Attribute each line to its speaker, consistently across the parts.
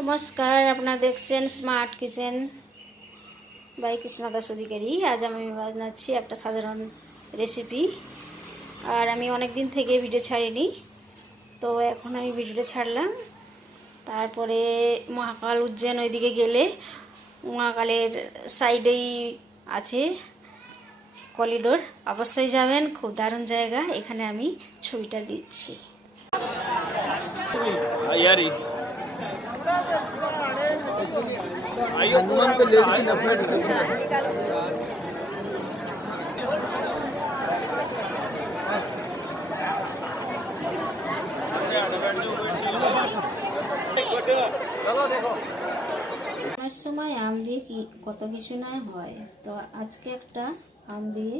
Speaker 1: নমস্কার, আপনারা দেখছেন smart kitchen by Krishnadas Adhikari. আজ আমি বানাচ্ছি একটা সাধারণ রেসিপি আর আমি অনেক দিন থেকে ভিডিও ছাড়িনি, তো এখন আমি ভিডিওটা ছাড়লাম। তারপরে মহাকাল উজ্জৈন ওইদিকে গেলে মহাকালের সাইডেই আছে করিডোর অবশ্যই যাবেন, খুব দারুণ জায়গা। এখানে আমি ছবিটা দিচ্ছি।
Speaker 2: हनुमान को लेडीज से नफरत है
Speaker 1: অনেক সময় আম দিয়ে কি কত কিছু না হয় তো আজকে একটা আম দিয়ে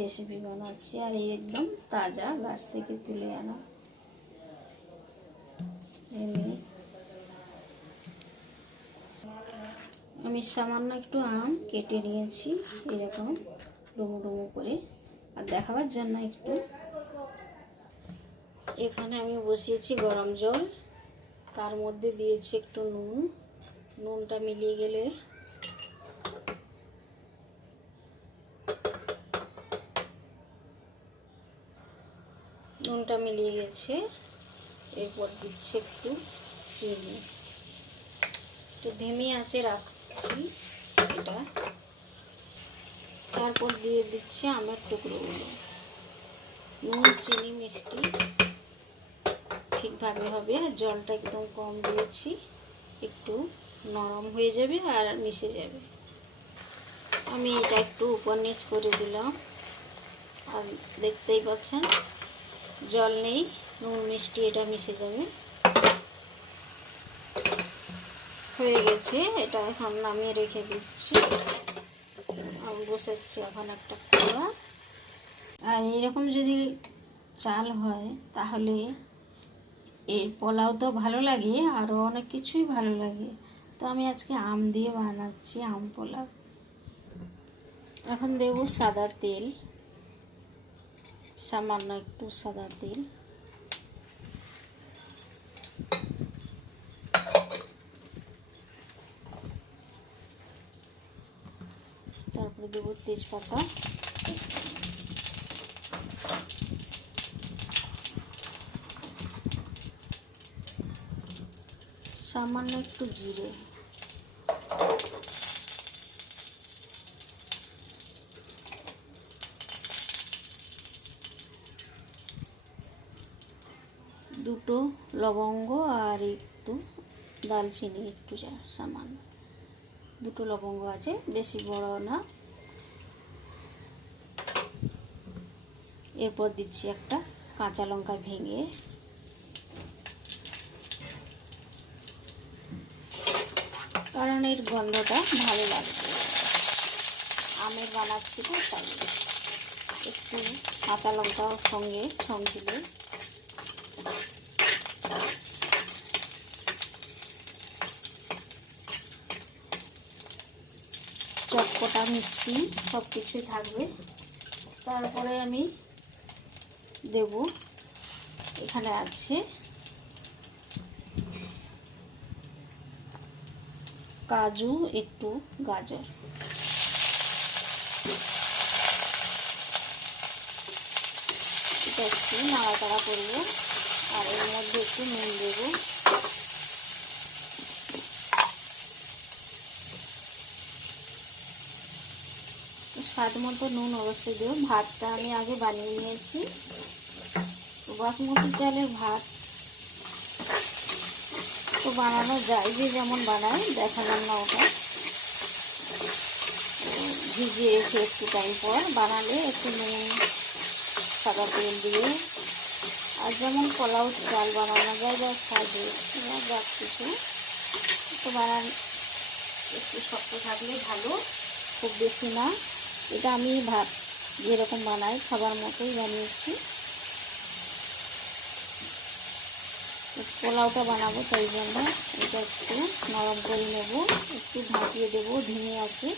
Speaker 1: রেসিপি বানাচ্ছি আর এই একদম তাজা গাছ থেকে তুলে আনা এমনি আমি সামান্য একটু আম কেটে নিয়েছি, এরকম ডুমো ডুমো করে। আর দেখাবার জন্য একটু। এখানে আমি বসিয়েছি গরম জল। তার মধ্যে দিয়েছি একটু নুন। নুনটা মিলিয়ে গেলে নুনটা মিলিয়ে গেছে। এরপর দিচ্ছি একটু চিনি। একটু ধিমি আছে, রাখছি এটা। তারপর দিয়ে দিচ্ছি আমের টুকরোগুলো। নুন, চিনি, মিষ্টি ঠিকভাবে হবে। আর জলটা একদম কম দিয়েছি। একটু নরম হয়ে যাবে আর মিশে যাবে। আমি এটা একটু উপর নিচ করে দিলাম। আর দেখতেই পাচ্ছেন, জল নেই, নুন, মিষ্টি, এটা মিশে যাবে। হয়ে গেছে, এটা এখন নামিয়ে রেখে দিচ্ছি। আমি বসাচ্ছি এখন একটা কড়া আর এরকম যদি চাল হয়, তাহলে এর পোলাও তো ভালো লাগে, আরও অনেক কিছুই ভালো লাগে। তো আমি আজকে আম দিয়ে বানাচ্ছি, আম পোলাও। এখন দেব সাদা তেল, সামান্য একটু সাদা তেল। তারপরে দেবো তেজপাতা। সামান্য একটু জিরে। দুটো লবঙ্গ আর একটু দালচিনি একটু সামান্য। দুটো লবঙ্গ আছে, বেশি বড় না। এরপর দিচ্ছি একটা কাঁচা লঙ্কা ভেঙে। কারণ এর গন্ধটা ভালো লাগবে আমের বানাচ্ছি তো তাই। একটু কাঁচা লঙ্কাও সঙ্গে ছং দিলে। চটপটা মিষ্টি সব কিছুই থাকবে। তারপরে আমি দেব। এখানে আছে কাজু, একটু গাজর। এটা একটু নাড়াচাড়া করব। আর এর মধ্যে একটু নুন দেবো। স্বাদ মতো নুন অবশ্যই দেবো ভাতটা আমি আগে বানিয়ে নিয়েছি। বাসমতি চালের ভাত। তো বানানো যায়, যে যেমন বানায়, দেখালাম না ওটা। ভিজিয়ে রেখে একটু টাইম পর বানালে একটু নুন, সাদা তেল দিয়ে। আর যেমন পোলাও চাল বানানো যায়, বা সাজে বা কিছু। তো বানান, একটু শক্ত থাকলে ভালো, খুব বেশি না। এটা আমি ভাত যেরকম বানাই, খাবার মতোই বানিয়েছি। পোলাওটা বানাবো তাই জন্য। এটা একটু নরম করে নেব, একটু ঢাকিয়ে দেবো, ধিমে আছে।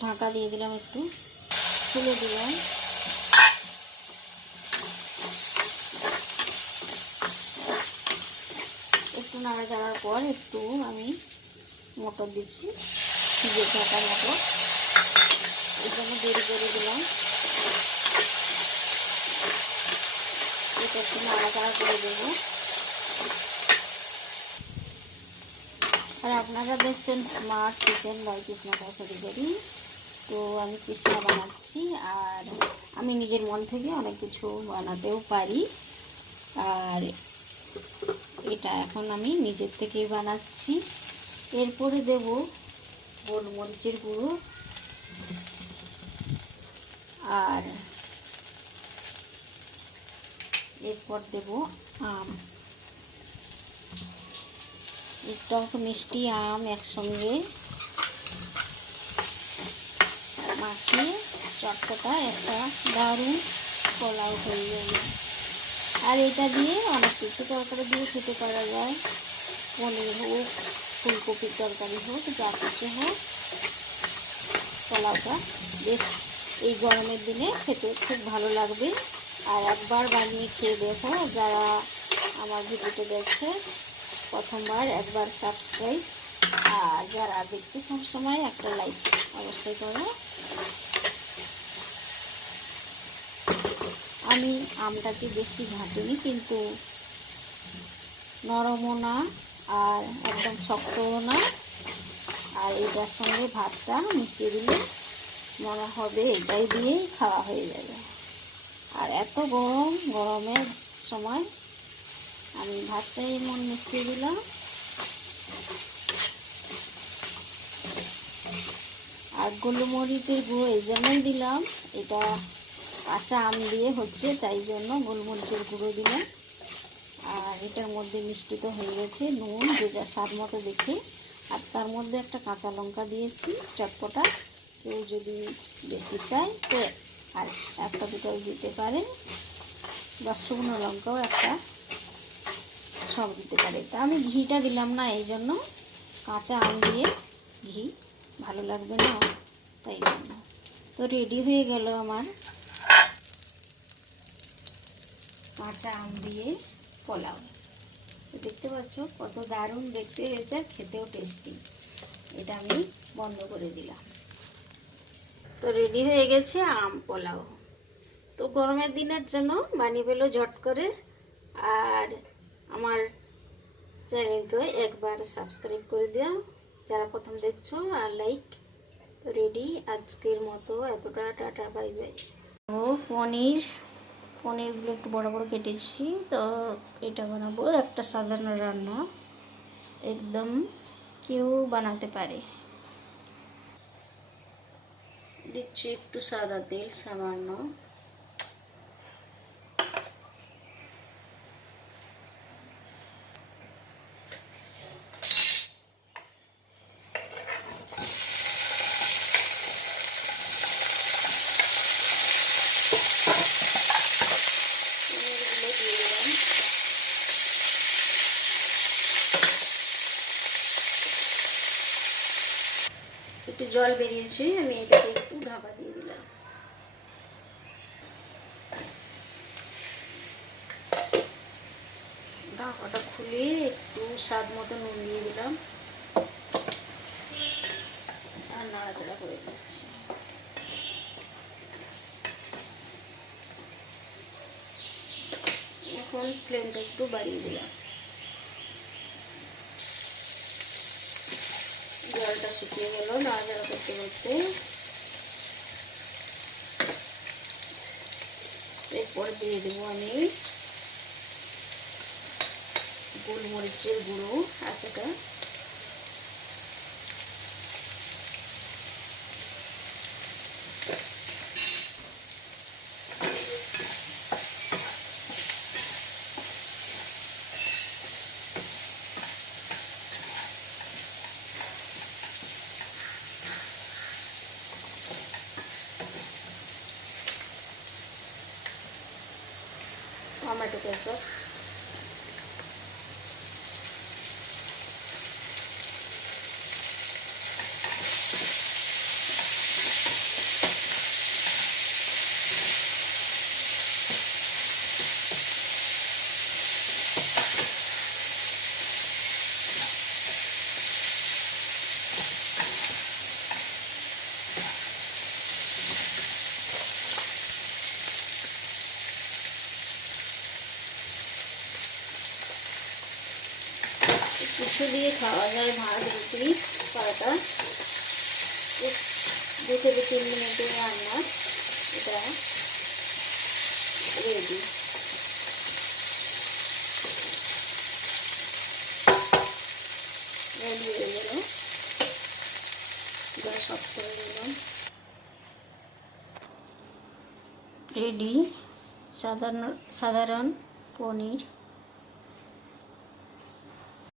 Speaker 1: ঢাকা দিয়ে দিলাম একটু। খুলে দিলাম। নাড়াচাড়ার পর একটু আমি মটর দিচ্ছি ভিজে থাকা মটর এই জন্য দেরি করে দিলাম। এটা একটু নাড়াচাড়া করে দেবো। আর আপনারা দেখছেন স্মার্ট কিচেন বাই কৃষ্ণা কাছারি করি তো আমি কৃষ্ণা বানাচ্ছি, আর আমি নিজের মন থেকে অনেক কিছু বানাতেও পারি। আর এটা এখন আমি নিজের থেকেই বানাচ্ছি। এরপরে দেব গোলমরিচের গুঁড়ো। আর এরপর দেব আম। একটু মিষ্টি আম একসঙ্গে মাখিয়ে চটপটা একটা দারুণ পোলাও হয়ে যাবে আর এটা দিয়ে অনেক কিছু তরকারি দিয়ে খেতে পারা যায়। পনির হোক, ফুলকপির তরকারি হোক, যা কিছু হোক, পোলাওটা। বেশ, এই গরমের দিনে খেতে খুব ভালো লাগবে। আর একবার বানিয়ে খেয়ে দেখো, যারা আমার ভিডিওটা দেখছে, প্রথমবার একবার সাবস্ক্রাইব আর যারা দেখছে সবসময় একটা লাইক অবশ্যই করো। আমি আমটাকে বেশি ঘাটিনি, কিন্তু নরমও না আর একদম শক্তও না। আর এটার সঙ্গে ভাতটা মিশিয়ে দিলে মনে হবে এটাই দিয়েই খাওয়া হয়ে যাবে। আর এত গরম, গরমের সময় আমি ভাতটা এমন মিশিয়ে দিলাম। আর গোলমরিচের গুঁড়ো এই জন্যই দিলাম। এটা কাঁচা আম দিয়ে হচ্ছে, তাই জন্য গোলমরিচের গুঁড়ো দিলাম। আর এটার মধ্যে মিষ্টি তো হয়ে গেছে, নুন, যে যা স্বাদ মতো দেখে। আর তার মধ্যে একটা কাঁচা লঙ্কা দিয়েছি, চটপটা। কেউ যদি বেশি চায়, তো আর একটা দুটো দিতে পারে। বা শুকনো লঙ্কাও একটা, সব দিতে পারে। তা আমি ঘিটা দিলাম না, এই জন্য কাঁচা আম দিয়ে ঘি। ভালো লাগবে না, তাই জন্য। তো রেডি হয়ে গেল আমার কাঁচা আম দিয়ে পোলাও। দেখতে পাচ্ছ, কত দারুণ দেখতে হয়েছে খেতেও টেস্টি এটা আমি বন্ধ করে দিলাম। তো রেডি হয়ে গেছে আম পোলাও। তো গরমের দিনের জন্য বানিয়ে পেল ঝট করে, আর আমার চ্যানেলকে একবার সাবস্ক্রাইব করে দিও। যারা প্রথম দেখছ, আর লাইক তো রেডি আজকের মতো। এতটা, টাটা বাই বাই ও, পনির। পনিরগুলো একটু বড় বড় কেটেছি, তো এটা বানাবো। একটা সাধারণ রান্না, একদম কেউ বানাতে পারে। দিচ্ছি একটু সাদা তেল সামান্য পনিরগুলো দিয়ে দিলাম একটু জল বেরিয়েছে, আমি এটাকে একটু ঢাকা দিয়ে দিলাম। ঢাকাটা খুলে একটু স্বাদ মতো নুন দিয়ে দিলাম। আর নাড়াচাড়া করে দিচ্ছি। এখন ফ্লেমটা একটু বাড়িয়ে দিলাম। জলটা শুকিয়ে গেল নাড়াচাড়া করতে করতে এরপর দিয়ে দেবো আমি গোলমরিচের টমেটো দিয়ে খাওয়া যায়, ভাত, রুটি পাটা দু থেকে তিন মিনিটের রান্না। এটা রেডি রেডি হয়ে গেল। গ্যাস অফ করে দিলাম রেডি সাধারণ সাধারণ পনির।